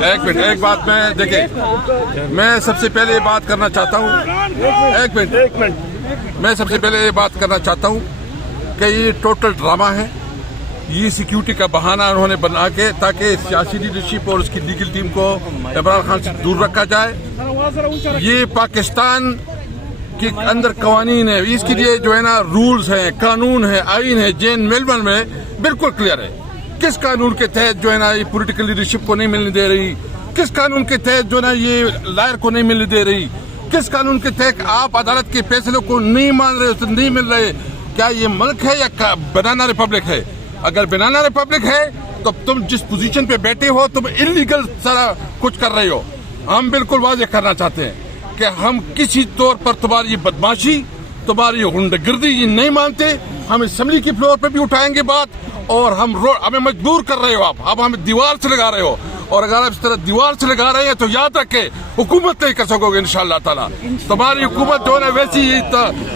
ایک منٹ ایک بات میں دیکھیں، میں سب سے پہلے یہ بات کرنا چاہتا ہوں، ایک منٹ میں سب سے پہلے یہ بات کرنا چاہتا ہوں کہ یہ ٹوٹل ڈرامہ ہے، یہ سیکیورٹی کا بہانہ انہوں نے بنا کے تاکہ سیاسی لیڈرشپ اور اس کی لیگل ٹیم کو عمران خان سے دور رکھا جائے۔ یہ پاکستان کے اندر قوانین ہے، اس کے لیے جو ہے نا رولز ہیں، قانون ہے، آئین ہے، جین میلبرن میں بالکل کلیئر ہے کس قانون کے تحت جو ہے نا یہ پولیٹیکل لیڈرشپ کو نہیں ملنے دے رہی، کس قانون کے تحت جو ہے نا یہ لائر کو نہیں ملنے دے رہی، کس قانون کے تحت آپ عدالت کے فیصلوں کو نہیں مان رہے، اسے نہیں مل رہے۔ کیا یہ ملک ہے یا بنانا ریپبلک ہے؟ اگر بنانا ریپبلک ہے تو تم جس پوزیشن پہ بیٹھے ہو تم انلیگل سارا کچھ کر رہے ہو۔ ہم بالکل واضح کرنا چاہتے ہیں کہ ہم کسی طور پر تمہاری بدماشی، تمہاری غنڈہ گردی یہ نہیں مانتے۔ ہم اسمبلی کی فلور پہ بھی اٹھائیں گے بات، اور ہمیں مجبور کر رہے ہو آپ ہمیں دیوار سے لگا رہے ہو، اور اگر آپ اس طرح دیوار سے لگا رہے ہیں تو یاد رکھیں حکومت نہیں کر سکو گے انشاءاللہ تعالی۔ تمہاری حکومت جو ہے نا ویسی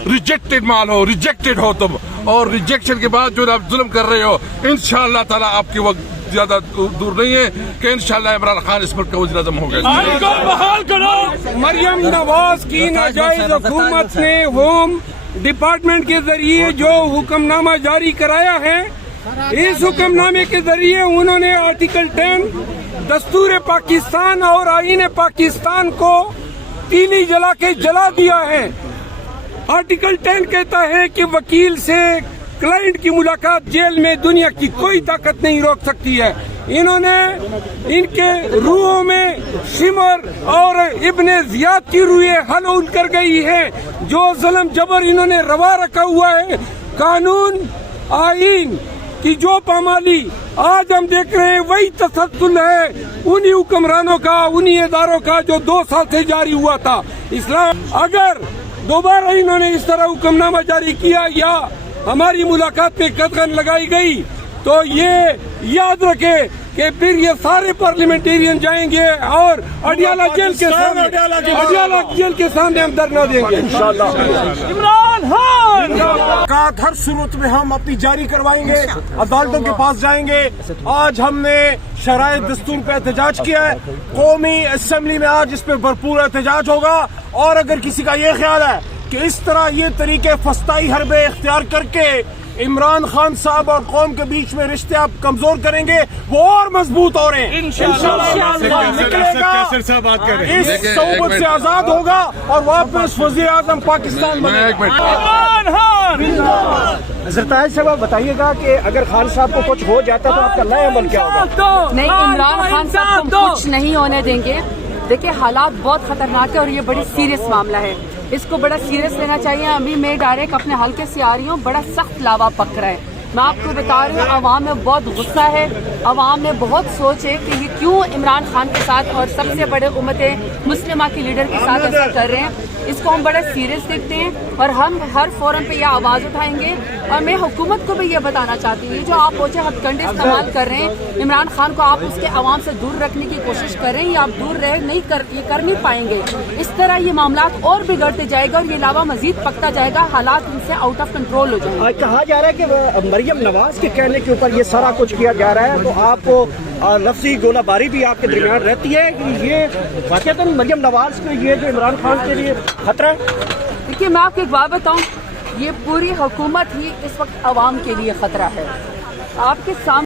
ریجیکٹڈ مال ہو، ریجیکٹڈ ہو تم، اور ریجیکشن کے بعد جو ہے آپ ظلم کر رہے ہو۔ انشاءاللہ تعالی آپ کے وقت زیادہ دور نہیں ہے کہ انشاءاللہ عمران خان اس ملک کا وزیر اعظم ہو گیا۔ مریم نواز کی ناجائز حکومت نے ہوم ڈپارٹمنٹ کے ذریعے جو حکم نامہ جاری کرایا ہے، اس حکم نامے کے ذریعے انہوں نے آرٹیکل 10 دستور پاکستان اور آئین پاکستان کو تیلی جلا کے جلا دیا ہے۔ آرٹیکل 10 کہتا ہے کہ وکیل سے کلائنٹ کی ملاقات جیل میں دنیا کی کوئی طاقت نہیں روک سکتی ہے۔ انہوں نے ان کے روحوں میں شمر اور ابن زیاد کی روحیں حلول کر گئی ہے۔ جو ظلم جبر انہوں نے روا رکھا ہوا ہے، قانون آئین کی جو پامالی آج ہم دیکھ رہے ہیں وہی تسلسل ہے انہی حکمرانوں کا، انہی اداروں کا جو 2 سال سے جاری ہوا تھا۔ اسلام اگر دوبارہ انہوں نے اس طرح حکم نامہ جاری کیا یا ہماری ملاقات میں قدغن لگائی گئی تو یہ یاد رکھے کہ پھر یہ سارے پارلیمنٹیرین جائیں گے اور اڈیالہ جیل کے سامنے ہم دھرنا دیں گے انشاءاللہ۔ عمران خان ہر صورت میں ہم اپنی جاری کروائیں گے، عدالتوں کے پاس جائیں گے۔ آج ہم نے شرائط دستور پہ احتجاج کیا ہے، قومی اسمبلی میں آج اس پہ بھرپور احتجاج ہوگا، اور اگر کسی کا یہ خیال ہے کہ اس طرح یہ طریقے فسطائی حربے اختیار کر کے عمران خان صاحب اور قوم کے بیچ میں رشتے آپ کمزور کریں گے، وہ اور مضبوط ہو رہے ہیں انشاءاللہ نکلے گا، اس صحبت سے آزاد ہوگا اور واپس وزیر اعظم پاکستان بنے گا۔ حضرت عائشہ صاحب بتائیے گا کہ اگر خان صاحب کو کچھ ہو جاتا تو آپ کا نیا عمل کیا ہوگا؟ نہیں، عمران خان صاحب کو کچھ نہیں ہونے دیں گے۔ دیکھیں حالات بہت خطرناک ہے اور یہ بڑی سیریس معاملہ ہے، اس کو بڑا سیریس لینا چاہیے۔ ابھی میں ڈائریکٹ اپنے حلقے سے آ رہی ہوں، بڑا سخت لاوا پک رہا ہے۔ میں آپ کو بتا رہی ہوں عوام میں بہت غصہ ہے، عوام میں بہت سوچ ہے کہ یہ کیوں عمران خان کے ساتھ اور سب سے بڑے امت مسلمہ کی لیڈر کے ساتھ ایسا کر رہے ہیں۔ اس کو ہم بڑا سیریس دیکھتے ہیں اور ہم ہر فورم پہ یہ آواز اٹھائیں گے، اور میں حکومت کو بھی یہ بتانا چاہتی ہوں جو آپ اوچھے ہتھ کنڈے استعمال کر رہے ہیں عمران خان کو، آپ اس کے عوام سے دور رکھنے کی کوشش کر رہے ہیں، یا آپ دور رہ نہیں کر نہیں پائیں گے۔ اس طرح یہ معاملات اور بگڑتے جائے گا اور یہ لاوا مزید پکتا جائے گا، حالات ان سے آؤٹ آف کنٹرول ہو جائیں گے۔ کہا جا رہا ہے کہ مریم نواز کے کہنے کے اوپر یہ سارا کچھ کیا جا رہا ہے، تو آپ کو لفظی گولہ باری بھی آپ کے درمیان رہتی ہے کہ یہ واقعتاً مریم نواز کو یہ جو عمران خان کے لیے خطرہ ہے؟ دیکھیے میں آپ کو ایک بات بتاؤں، یہ پوری حکومت ہی اس وقت عوام کے لیے خطرہ ہے۔ آپ کے سامنے